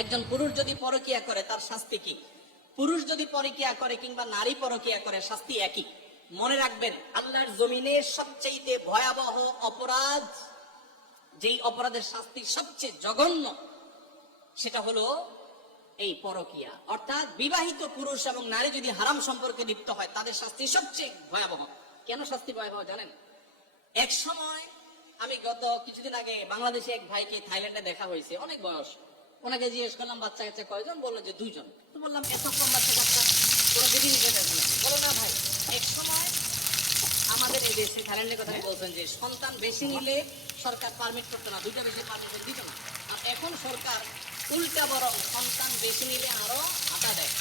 একজন পুরুষ যদি পরকিয়া করে তার শাস্তি কি? পুরুষ যদি পরকিয়া করে কিংবা নারী পরকিয়া করে শাস্তি একই। মনে রাখবেন, আল্লাহর জমিনে সবচেয়ে ভয়াবহ অপরাধ, যেই অপরাধের শাস্তি সবচেয়ে জঘন্য, সেটা হলো এই পরকিয়া। অর্থাৎ বিবাহিত পুরুষ এবং নারী যদি হারাম সম্পর্কে লিপ্ত হয় তাদের শাস্তি সবচেয়ে ভয়াবহ। কেন শাস্তি ভয়াবহ জানেন? এক সময় আমি গত কিছুদিন আগে বাংলাদেশে এক ভাইকে থাইল্যান্ডে দেখা হয়েছে, অনেক বয়স। ওনাকে জিজ্ঞেস করলাম বাচ্চা কাচ্চা কয়জন, বললো যে 2 জন। তো বললাম এত কম বাচ্চা কাচ্চা ওরা দিদি নিতে দেখলাম। বলো না ভাই, এক সময় আমাদের এই দেশে থাইল্যান্ডের কথা বলছেন যে সন্তান বেশি নিলে সরকার পারমিট করতো না, 2টা বেশি পারমিশন দিত না। আর এখন সরকার উল্টা বরং সন্তান বেশি নিলে আরো আটা দেয়।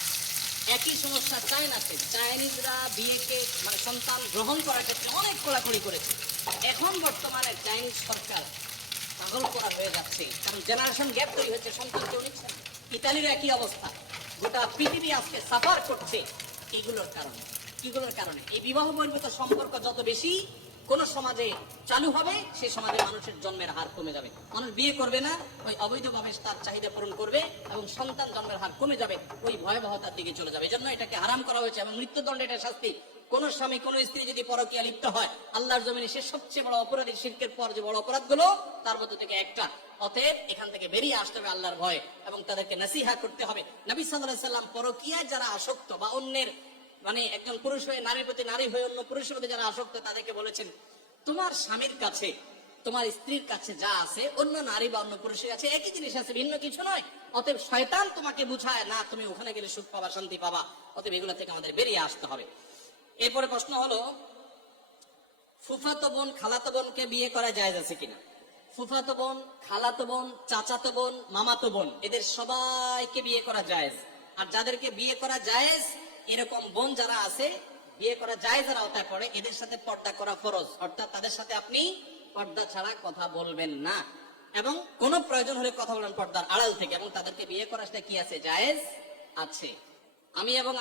একই সমস্যা চায়নাতে, চাইনিজরা বিয়েকে মানে সন্তান গ্রহণ করার ক্ষেত্রে অনেক কড়াকড়ি করেছে। এখন বর্তমানে চাইনিজ সরকার পাগল করা হয়ে যাচ্ছে, কারণ জেনারেশন গ্যাপ তৈরি হচ্ছে, সন্তান কেউ নিচ্ছে না। ইতালির একই অবস্থা, গোটা পৃথিবী আজকে সাফার করছে এইগুলোর কারণে। কিগুলোর কারণে? এই বিবাহ বহির্ভূত সম্পর্ক যত বেশি কোন সমাজে চালু হবে, সেই সমাজে মানুষের জন্মের হার কমে যাবে। মানুষ বিয়ে করবে না, ওই অবৈধভাবে তার চাহিদা পূরণ করবে এবং সন্তান জন্মের হার কমে যাবে, ওই ভয়াবহতার দিকে চলে যাবে। এজন্য এটাকে হারাম করা হয়েছে এবং মৃত্যুদণ্ড এটা শাস্তি। কোন স্বামী কোন স্ত্রী যদি পরকীয়া লিপ্ত হয়, আল্লাহর জমিনে সে সবচেয়ে বড় অপরাধী। শিরকের পর যে বড় অপরাধগুলো তার মধ্যে থেকে একটা। অতএব এখান থেকে বেরিয়ে আসতে হবে আল্লাহর ভয় এবং তাদেরকে নসিহত করতে হবে। নবী সাল্লাল্লাহু আলাইহি সাল্লাম পরকীয়ায় যারা আসক্ত বা অন্যের মানে একজন পুরুষ হয়ে নারীর প্রতি, নারী হয়ে অন্য পুরুষের প্রতি যারা আসক্ত, তাদেরকে বলেছেন তোমার স্বামীর কাছে, তোমার স্ত্রীর কাছে যা আছে অন্য নারী বা অন্য পুরুষের কাছে একই জিনিস আছে, ভিন্ন কিছু নয়। অতএব শয়তান তোমাকে বুঝায় না তুমি ওখানে গেলে সুখ পাবা, শান্তি পাবা। অতএব এগুলো থেকে আমাদের বেরিয়ে আসতে হবে। এরপরে প্রশ্ন হলো, ফুফাতো বোন খালাতো বোনকে বিয়ে করা জায়েজ আছে কিনা? ফুফাতো বোন, খালাতো বোন, চাচাতো বোন, মামাতো বোন, এদের সবাইকে বিয়ে করা জায়েজ। আর যাদেরকে বিয়ে করা জায়েজ এরকম বোন যারা আছে, বিয়ে করা জায়েজের আওতায় পড়ে, এদের সাথে পর্দা করা ফরজ। অর্থাৎ তাদের সাথে আপনি পর্দা ছাড়া কথা বলবেন না এবং কোন প্রয়োজন হলে কথা বলবেন পর্দার আড়াল থেকে, এবং তাদেরকে বিয়ে করা সেটা কি আছে? জায়েজ আছে। আমি এবং